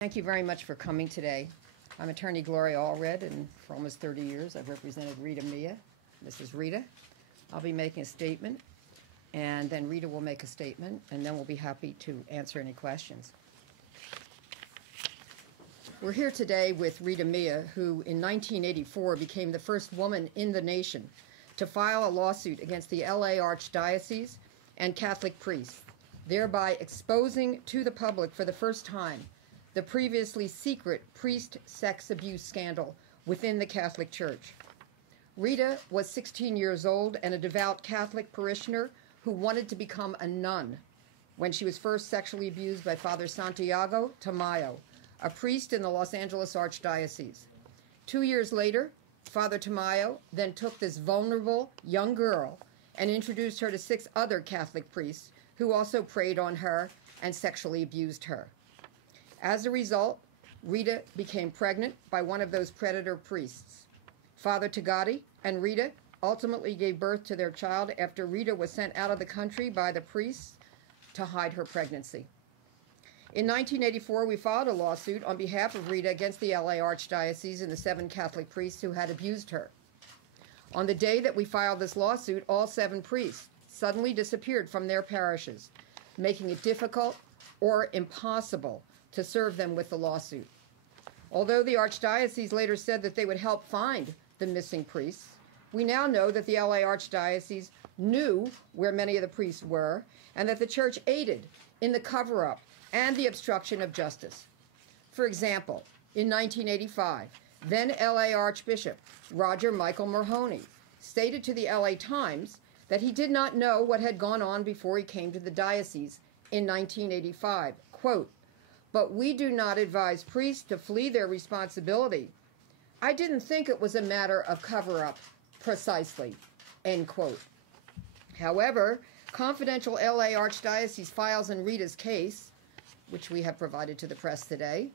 Thank you very much for coming today. I'm attorney Gloria Allred, and for almost 30 years I've represented Rita Milla. This is Rita. I'll be making a statement, and then Rita will make a statement, and then we'll be happy to answer any questions. We're here today with Rita Milla, who in 1984 became the first woman in the nation to file a lawsuit against the LA Archdiocese and Catholic priests, thereby exposing to the public for the first time the previously secret priest sex abuse scandal within the Catholic Church. Rita was 16 years old and a devout Catholic parishioner who wanted to become a nun when she was first sexually abused by Father Santiago Tamayo, a priest in the Los Angeles Archdiocese. 2 years later, Father Tamayo then took this vulnerable young girl and introduced her to 6 other Catholic priests who also preyed on her and sexually abused her. As a result, Rita became pregnant by one of those predator priests. Father Tagati and Rita ultimately gave birth to their child after Rita was sent out of the country by the priests to hide her pregnancy. In 1984, we filed a lawsuit on behalf of Rita against the LA Archdiocese and the 7 Catholic priests who had abused her. On the day that we filed this lawsuit, all 7 priests suddenly disappeared from their parishes, making it difficult or impossible to serve them with the lawsuit. Although the Archdiocese later said that they would help find the missing priests, we now know that the LA Archdiocese knew where many of the priests were and that the Church aided in the cover-up and the obstruction of justice. For example, in 1985, then LA Archbishop Roger Michael Mahony stated to the LA Times that he did not know what had gone on before he came to the diocese in 1985. Quote, "But we do not advise priests to flee their responsibility. I didn't think it was a matter of cover-up, precisely," end quote. However, confidential LA Archdiocese files in Rita's case, which we have provided to the press today,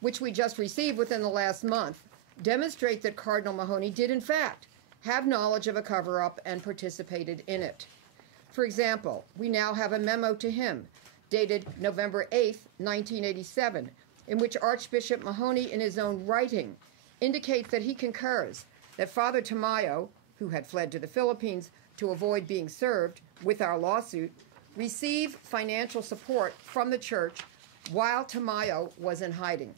which we just received within the last month, demonstrate that Cardinal Mahony did in fact have knowledge of a cover-up and participated in it. For example, we now have a memo to him dated November 8, 1987, in which Archbishop Mahony, in his own writing, indicates that he concurs that Father Tamayo, who had fled to the Philippines to avoid being served with our lawsuit, received financial support from the Church while Tamayo was in hiding.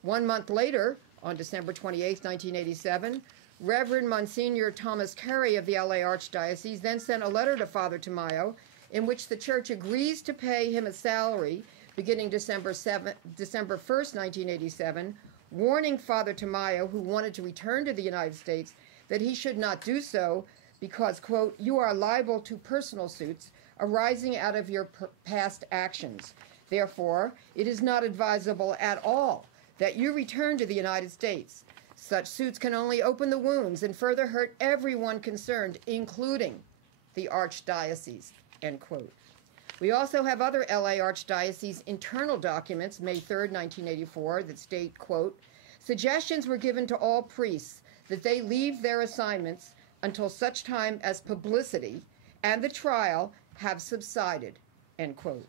1 month later, on December 28, 1987, Reverend Monsignor Thomas Carey of the LA Archdiocese then sent a letter to Father Tamayo in which the Church agrees to pay him a salary beginning December 1st, 1987, warning Father Tamayo, who wanted to return to the United States, that he should not do so because, quote, "You are liable to personal suits arising out of your past actions. Therefore, it is not advisable at all that you return to the United States. Such suits can only open the wounds and further hurt everyone concerned, including the Archdiocese," end quote. We also have other LA Archdiocese internal documents, May 3rd, 1984, that state, quote, "Suggestions were given to all priests that they leave their assignments until such time as publicity and the trial have subsided," end quote.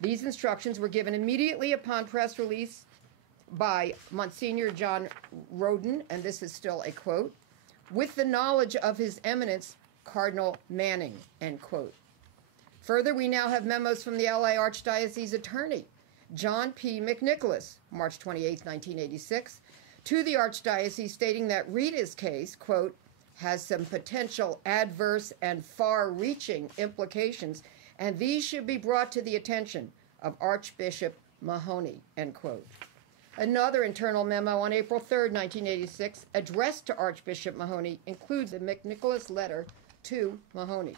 These instructions were given immediately upon press release by Monsignor John Roden, and this is still a quote, "with the knowledge of His Eminence Cardinal Manning," end quote. Further, we now have memos from the LA Archdiocese attorney, John P. McNicholas, March 28, 1986, to the Archdiocese stating that Rita's case, quote, "has some potential adverse and far-reaching implications, and these should be brought to the attention of Archbishop Mahony," end quote. Another internal memo on April 3rd, 1986, addressed to Archbishop Mahony, includes a McNicholas letter to Mahony.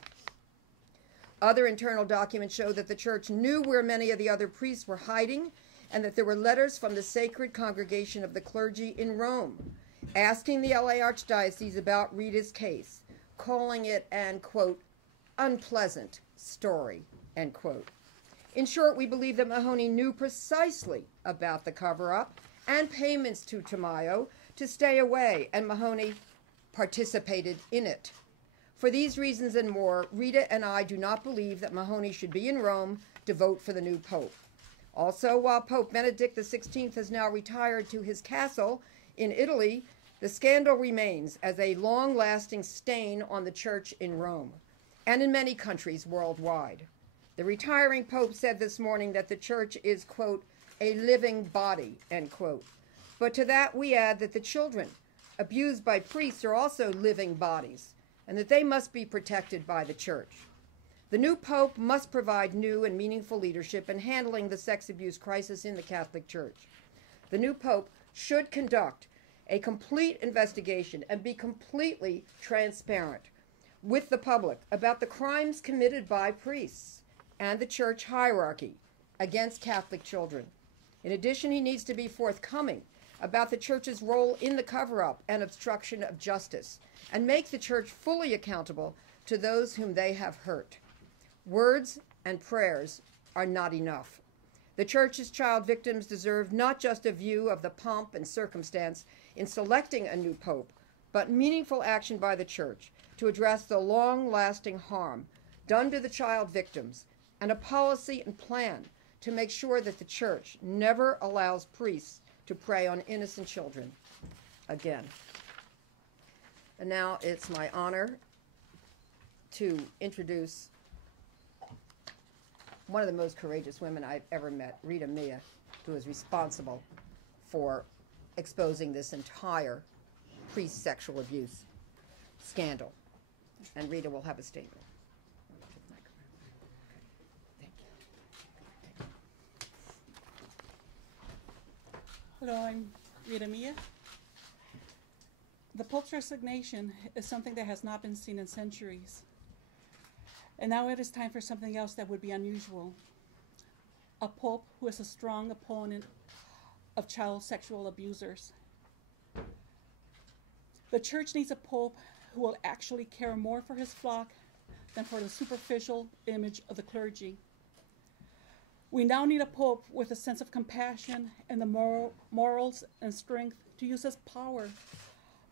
Other internal documents show that the Church knew where many of the other priests were hiding and that there were letters from the Sacred Congregation of the Clergy in Rome asking the LA Archdiocese about Rita's case, calling it an, quote, "unpleasant story," end quote. In short, we believe that Mahony knew precisely about the cover-up and payments to Tamayo to stay away, and Mahony participated in it. For these reasons and more, Rita and I do not believe that Mahony should be in Rome to vote for the new pope. Also, while Pope Benedict XVI has now retired to his castle in Italy, the scandal remains as a long-lasting stain on the Church in Rome and in many countries worldwide. The retiring Pope said this morning that the Church is, quote, a living body, end quote. But to that we add that the children abused by priests are also living bodies, and that they must be protected by the Church. The new Pope must provide new and meaningful leadership in handling the sex abuse crisis in the Catholic Church. The new Pope should conduct a complete investigation and be completely transparent with the public about the crimes committed by priests and the Church hierarchy against Catholic children. In addition, he needs to be forthcoming about the Church's role in the cover-up and obstruction of justice, and make the Church fully accountable to those whom they have hurt. Words and prayers are not enough. The Church's child victims deserve not just a view of the pomp and circumstance in selecting a new pope, but meaningful action by the Church to address the long-lasting harm done to the child victims, and a policy and plan to make sure that the Church never allows priests to prey on innocent children again. And now it's my honor to introduce one of the most courageous women I've ever met, Rita Milla, who is responsible for exposing this entire priest sexual abuse scandal. And Rita will have a statement. Thank you. Hello, I'm Rita Milla. The Pope's resignation is something that has not been seen in centuries. And now it is time for something else that would be unusual. A Pope who is a strong opponent of child sexual abusers. The Church needs a Pope who will actually care more for his flock than for the superficial image of the clergy. We now need a Pope with a sense of compassion and the morals and strength to use his power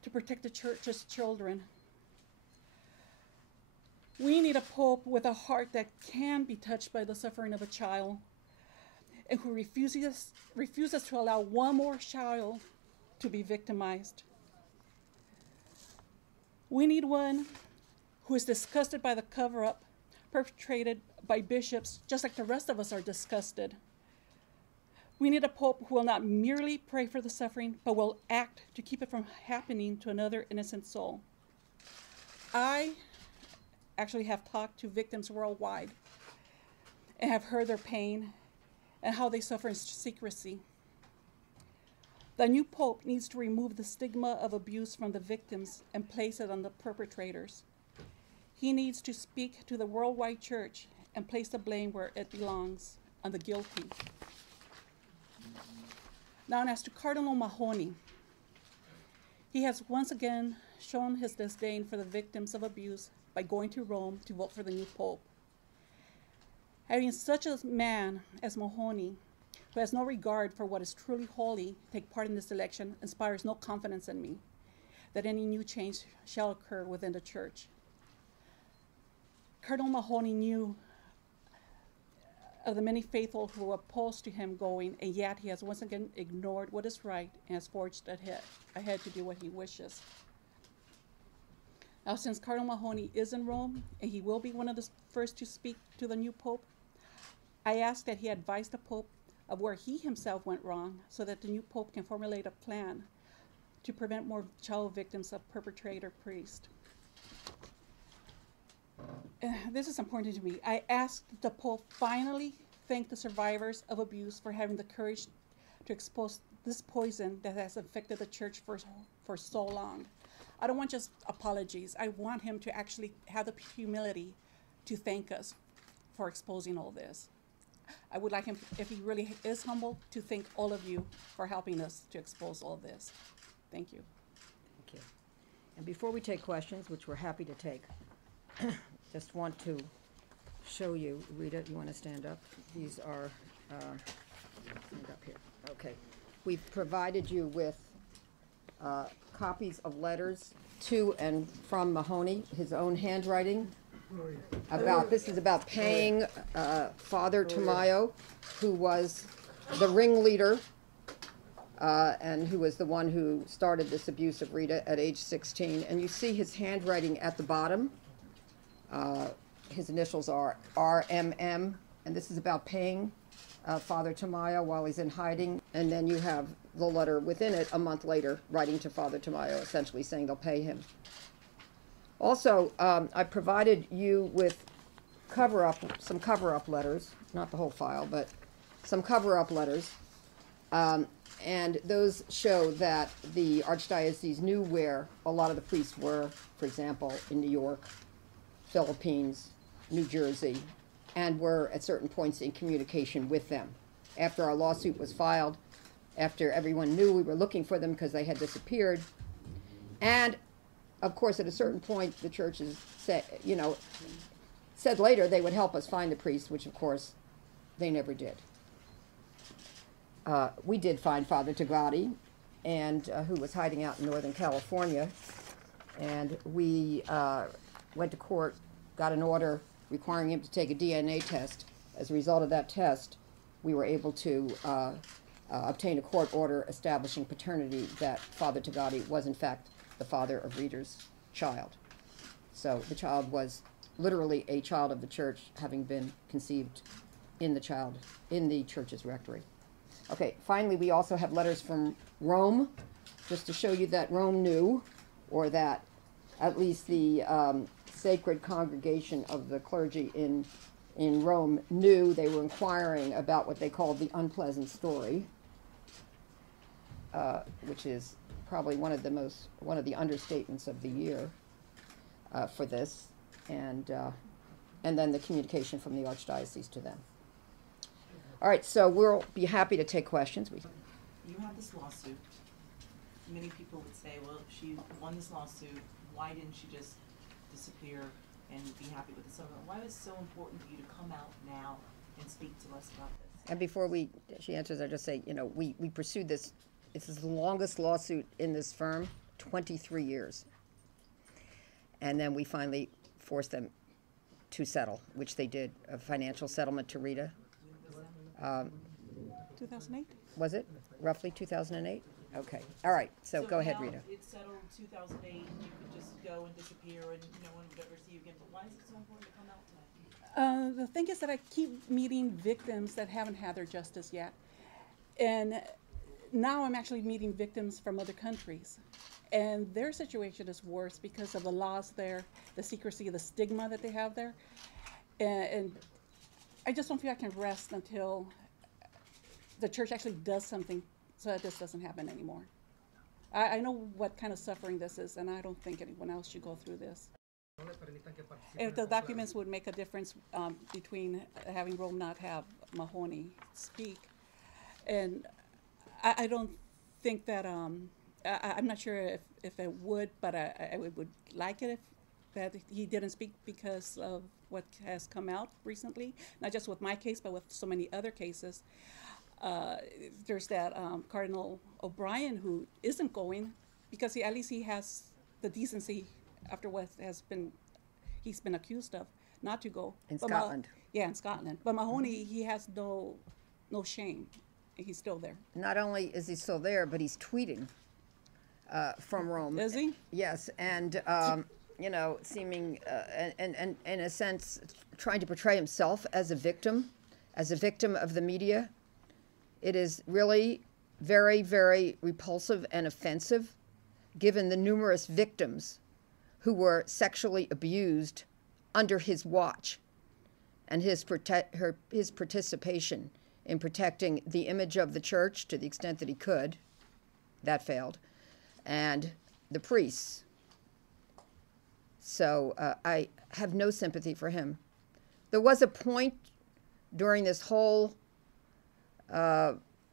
to protect the Church's children. We need a Pope with a heart that can be touched by the suffering of a child, and who refuses to allow one more child to be victimized. We need one who is disgusted by the cover-up perpetrated by bishops, just like the rest of us are disgusted. We need a Pope who will not merely pray for the suffering, but will act to keep it from happening to another innocent soul. I actually have talked to victims worldwide and have heard their pain and how they suffer in secrecy. The new Pope needs to remove the stigma of abuse from the victims and place it on the perpetrators. He needs to speak to the worldwide Church and place the blame where it belongs, on the guilty. Now, as to Cardinal Mahony, he has once again shown his disdain for the victims of abuse by going to Rome to vote for the new Pope. Having such a man as Mahony, who has no regard for what is truly holy, take part in this election inspires no confidence in me that any new change shall occur within the Church. Cardinal Mahony knew of the many faithful who were opposed to him going, and yet he has once again ignored what is right and has forged ahead to do what he wishes. Now, since Cardinal Mahony is in Rome, and he will be one of the first to speak to the new Pope, I ask that he advise the Pope of where he himself went wrong, so that the new Pope can formulate a plan to prevent more child victims of perpetrator priest. This is important to me. I ask the Pope finally thank the survivors of abuse for having the courage to expose this poison that has affected the Church for so long. I don't want just apologies. I want him to actually have the humility to thank us for exposing all this. I would like him, if he really is humble, to thank all of you for helping us to expose all this. Thank you. Thank you. And before we take questions, which we're happy to take, just want to show you, Rita, you want to stand up? These are, stand up here. Okay. We've provided you with copies of letters to and from Mahony, his own handwriting. This is about paying Father Tamayo, who was the ringleader, and who was the one who started this abuse of Rita at age 16. And you see his handwriting at the bottom. His initials are RMM, and this is about paying Father Tamayo while he's in hiding. And then you have the letter within it a month later writing to Father Tamayo, essentially saying they'll pay him. Also, I provided you with some cover-up letters, not the whole file, but some cover-up letters. And those show that the Archdiocese knew where a lot of the priests were, for example, in New York, Philippines, New Jersey, and were at certain points in communication with them. After our lawsuit was filed, after everyone knew we were looking for them because they had disappeared, and of course at a certain point the churches said later they would help us find the priests, which of course they never did. We did find Father Tagati, and who was hiding out in Northern California, and we went to court, got an order requiring him to take a DNA test. As a result of that test, we were able to obtain a court order establishing paternity, that Father Tagati was in fact the father of Rita's child. So the child was literally a child of the church, having been conceived in the church's rectory. Okay, finally, we also have letters from Rome, just to show you that Rome knew, or that at least the sacred congregation of the clergy in Rome knew. They were inquiring about what they called the unpleasant story, which is probably one of the understatements of the year for this, and then the communication from the Archdiocese to them. All right, so we'll be happy to take questions. You have this lawsuit. Many people would say, well, if she won this lawsuit, why didn't she just disappear and be happy with the settlement? Why was it so important for you to come out now and speak to us about this? And before she answers, I'll just say, we pursued this. This is the longest lawsuit in this firm, 23 years. And then we finally forced them to settle, which they did, a financial settlement to Rita. 2008? Was it? Roughly 2008? Okay. All right. So go ahead, Rita. It's settled 2008, and you could just go and disappear and no one would ever see you again. But why is it so important to come out today? The thing is that I keep meeting victims that haven't had their justice yet. And now I'm actually meeting victims from other countries. And their situation is worse because of the laws there, the secrecy, the stigma that they have there. And I just don't feel I can rest until the church actually does something so that this doesn't happen anymore. I know what kind of suffering this is, and I don't think anyone else should go through this. If the documents would make a difference between having Rome not have Mahony speak, and I don't think that, I'm not sure if it would, but I would like it if that he didn't speak because of what has come out recently, not just with my case, but with so many other cases. There's that Cardinal O'Brien who isn't going because at least he has the decency after what he's been accused of not to go. In Scotland. In Scotland. But Mahony, he has no shame. He's still there. Not only is he still there, but he's tweeting from Rome. Is he? Yes, and seeming, and in a sense, trying to portray himself as a victim of the media. It is really very, very repulsive and offensive, given the numerous victims who were sexually abused under his watch, and his participation in protecting the image of the church to the extent that he could. That failed. And the priests. So I have no sympathy for him. There was a point during this whole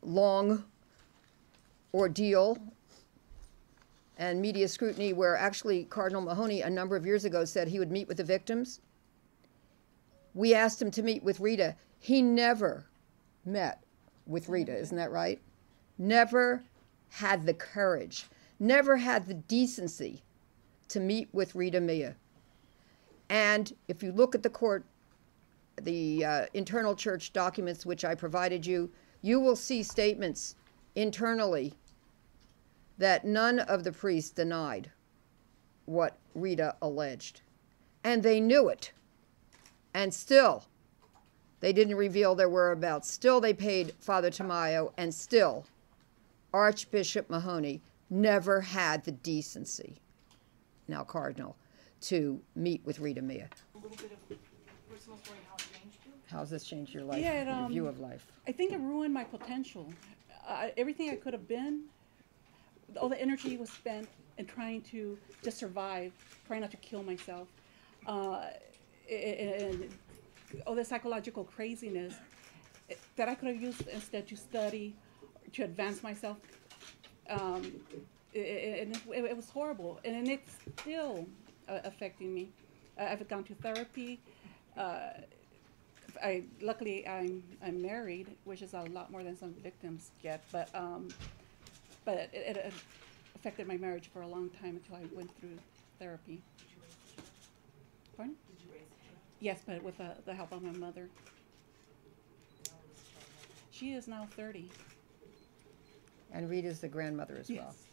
long ordeal and media scrutiny where actually Cardinal Mahony a number of years ago said he would meet with the victims. We asked him to meet with Rita. He never met with Rita, isn't that right? Never had the courage, never had the decency to meet with Rita Milla. And if you look at the internal church documents which I provided you, you will see statements internally that none of the priests denied what Rita alleged. And they knew it. And still, they didn't reveal their whereabouts. Still, they paid Father Tamayo, and still, Archbishop Mahony never had the decency, now Cardinal, to meet with Rita Milla. A little bit of personal story, how it changed you? How's this changed your life, Yeah, your view of life? I think it ruined my potential. Everything I could have been, all the energy was spent in trying to just survive, trying not to kill myself. And all the psychological craziness that I could have used instead to study, to advance myself. It was horrible, and it's still affecting me. I've gone to therapy. Luckily I'm married, which is a lot more than some victims get. But it affected my marriage for a long time until I went through therapy. Pardon? Did you raise a child? Yes, but with the help of my mother. She is now 30. And Rita's the grandmother as well. Yes.